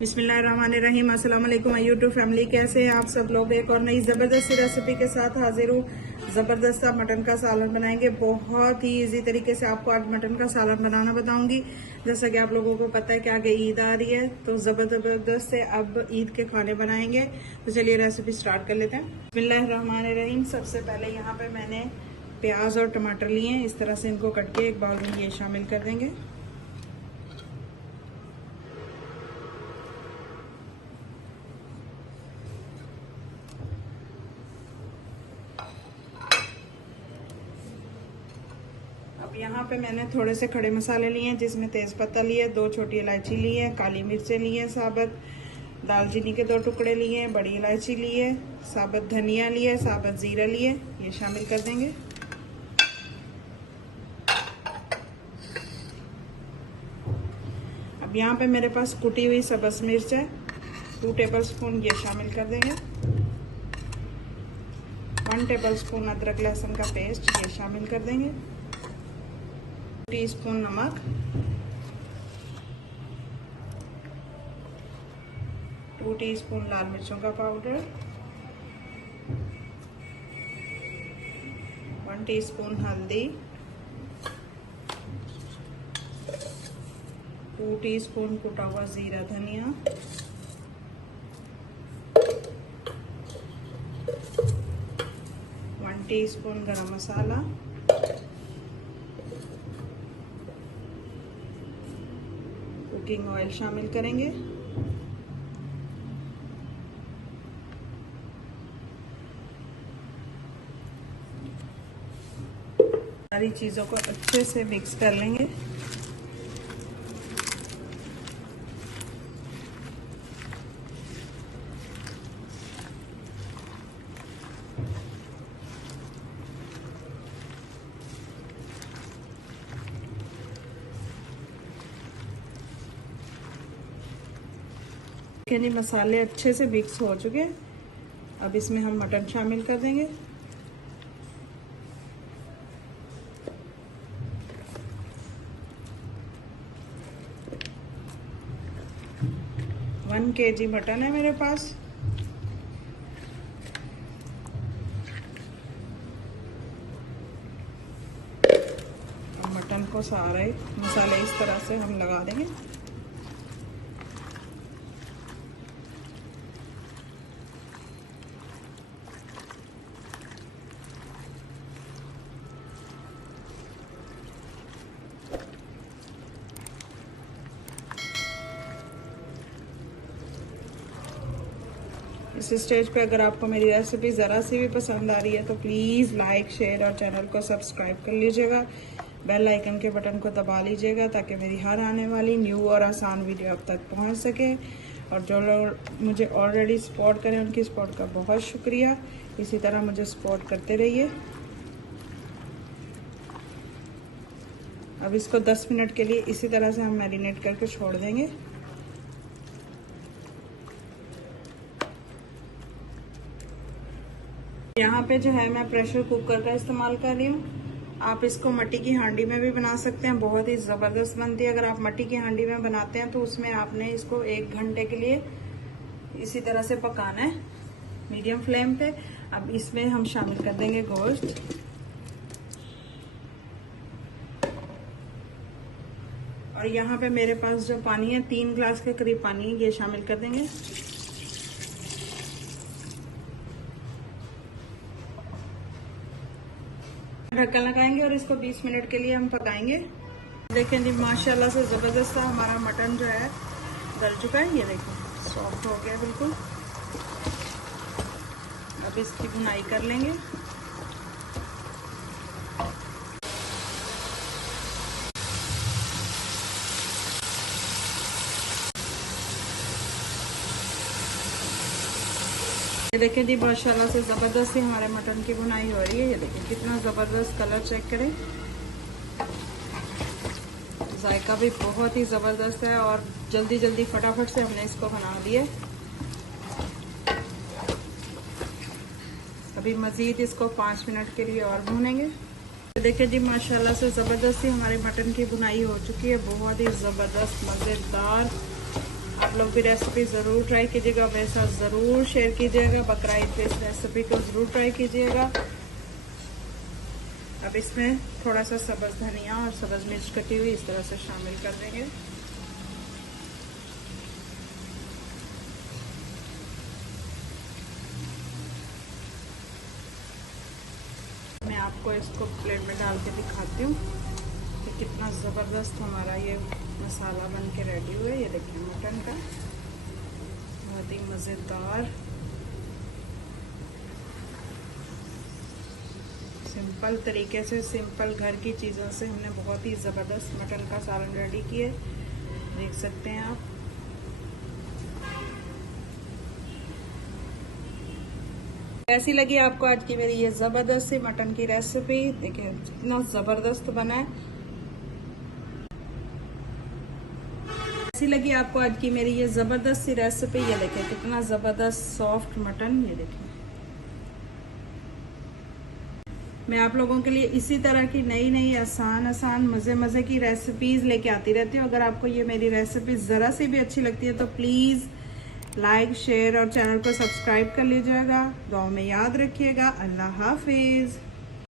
बिस्मिल्लाहिर्रहमानिर्रहीम। अस्सलाम वालेकुम यूट्यूब फैमिली, कैसे हैं आप सब लोग। एक और नई ज़बरदस्त रेसिपी के साथ हाजिर हूँ। ज़बरदस्त सा मटन का सालन बनाएंगे। बहुत ही इजी तरीके से आपको आज मटन का सालन बनाना बताऊंगी। जैसा कि आप लोगों को पता है कि आगे ईद आ रही है, तो ज़बरदस्त से अब ईद के खाने बनाएंगे। तो चलिए रेसिपी स्टार्ट कर लेते हैं। बिस्मिल्लाहिर्रहमानिर्रहीम। सबसे पहले यहाँ पे मैंने प्याज और टमाटर लिए हैं। इस तरह से इनको कट के एक बाउल में ये शामिल कर देंगे। अब यहाँ पे मैंने थोड़े से खड़े मसाले लिए हैं, जिसमें तेज़पत्ता लिए, 2 छोटी इलायची ली है, काली मिर्चें ली हैं साबुत, दालचीनी के 2 टुकड़े लिए हैं, बड़ी इलायची ली है, साबुत धनिया लिए, साबुत जीरा लिए, ये शामिल कर देंगे। अब यहाँ पे मेरे पास कुटी हुई सब्ज़ मिर्च है, 2 टेबलस्पून ये शामिल कर देंगे। 1 टेबलस्पून अदरक लहसुन का पेस्ट ये शामिल कर देंगे। 2 टीस्पून नमक, 2 टीस्पून लाल मिर्चों का पाउडर, 1 टीस्पून हल्दी, 2 टीस्पून कुटा हुआ जीरा धनिया, 1 टीस्पून गरम मसाला, कुकिंग ऑयल शामिल करेंगे। सारी चीज़ों को अच्छे से मिक्स कर लेंगे। जी, मसाले अच्छे से मिक्स हो चुके हैं। अब इसमें हम मटन शामिल कर देंगे। वन kg मटन है मेरे पास। अब मटन को सारे मसाले इस तरह से हम लगा देंगे। इस स्टेज पे अगर आपको मेरी रेसिपी ज़रा सी भी पसंद आ रही है तो प्लीज़ लाइक, शेयर और चैनल को सब्सक्राइब कर लीजिएगा। बेल आइकन के बटन को दबा लीजिएगा ताकि मेरी हर आने वाली न्यू और आसान वीडियो आप तक पहुंच सके। और जो लोग मुझे ऑलरेडी सपोर्ट करें उनकी सपोर्ट का बहुत शुक्रिया। इसी तरह मुझे सपोर्ट करते रहिए। अब इसको 10 मिनट के लिए इसी तरह से हम मैरिनेट करके छोड़ देंगे। यहाँ पे जो है मैं प्रेशर कुकर का इस्तेमाल कर रही हूँ। आप इसको मिट्टी की हांडी में भी बना सकते हैं, बहुत ही ज़बरदस्त बनती है। अगर आप मिट्टी की हांडी में बनाते हैं तो उसमें आपने इसको 1 घंटे के लिए इसी तरह से पकाना है, मीडियम फ्लेम पे। अब इसमें हम शामिल कर देंगे गोश्त। और यहाँ पे मेरे पास जो पानी है, 3 गिलास के करीब पानी, ये शामिल कर देंगे। ढक्कन लगाएंगे और इसको 20 मिनट के लिए हम पकाएंगे। देखें जी, माशाल्लाह से ज़बरदस्त सा हमारा मटन जो है गल चुका है। ये देखें, सॉफ्ट हो गया बिल्कुल। अब इसकी भुनाई कर लेंगे। ये देखें जी, माशाल्लाह से ज़बरदस्त ही हमारे मटन की भुनाई हो रही है। ये देखें कितना ज़बरदस्त कलर, चेक करें। जायका भी बहुत ही ज़बरदस्त है और जल्दी जल्दी फटाफट से हमने इसको बना दिया। अभी मज़ीद इसको 5 मिनट के लिए और भूनेंगे। देखिए जी, माशाल्लाह से ज़बरदस्त ही हमारे मटन की भुनाई हो चुकी है, बहुत ही ज़बरदस्त मज़ेदार। अब आप लोग भी रेसिपी ज़रूर ट्राई कीजिएगा, मेरे साथ ज़रूर शेयर कीजिएगा। बकरा ईद पे इस रेसिपी को ज़रूर ट्राई कीजिएगा। अब इसमें थोड़ा सा सब्ज़ धनिया और सब्ज़ मिर्च कटी हुई इस तरह से शामिल कर देंगे। मैं आपको इसको प्लेट में डाल के दिखाती हूँ कि कितना ज़बरदस्त हमारा ये मसाला बन के रेडी हुआ है। ये देखिए मटन का बहुत ही मज़ेदार सिंपल तरीके से, सिंपल घर की चीज़ों से हमने बहुत ही ज़बरदस्त मटन का सालन रेडी किया, देख सकते हैं आप। कैसी लगी आपको आज की मेरी ये ज़बरदस्त सी मटन की रेसिपी? देखिए कितना ज़बरदस्त बना है। कैसी लगी आपको आज की मेरी ये ज़बरदस्त सी रेसिपी? ये देखिए कितना ज़बरदस्त सॉफ्ट मटन। ये देखिए मैं आप लोगों के लिए इसी तरह की नई नई आसान मज़े की रेसिपीज़ लेके आती रहती हूँ। अगर आपको ये मेरी रेसिपी ज़रा सी भी अच्छी लगती है तो प्लीज़ लाइक, शेयर और चैनल को सब्सक्राइब कर लीजिएगा। दुआ में याद रखिएगा। अल्लाह हाफिज़।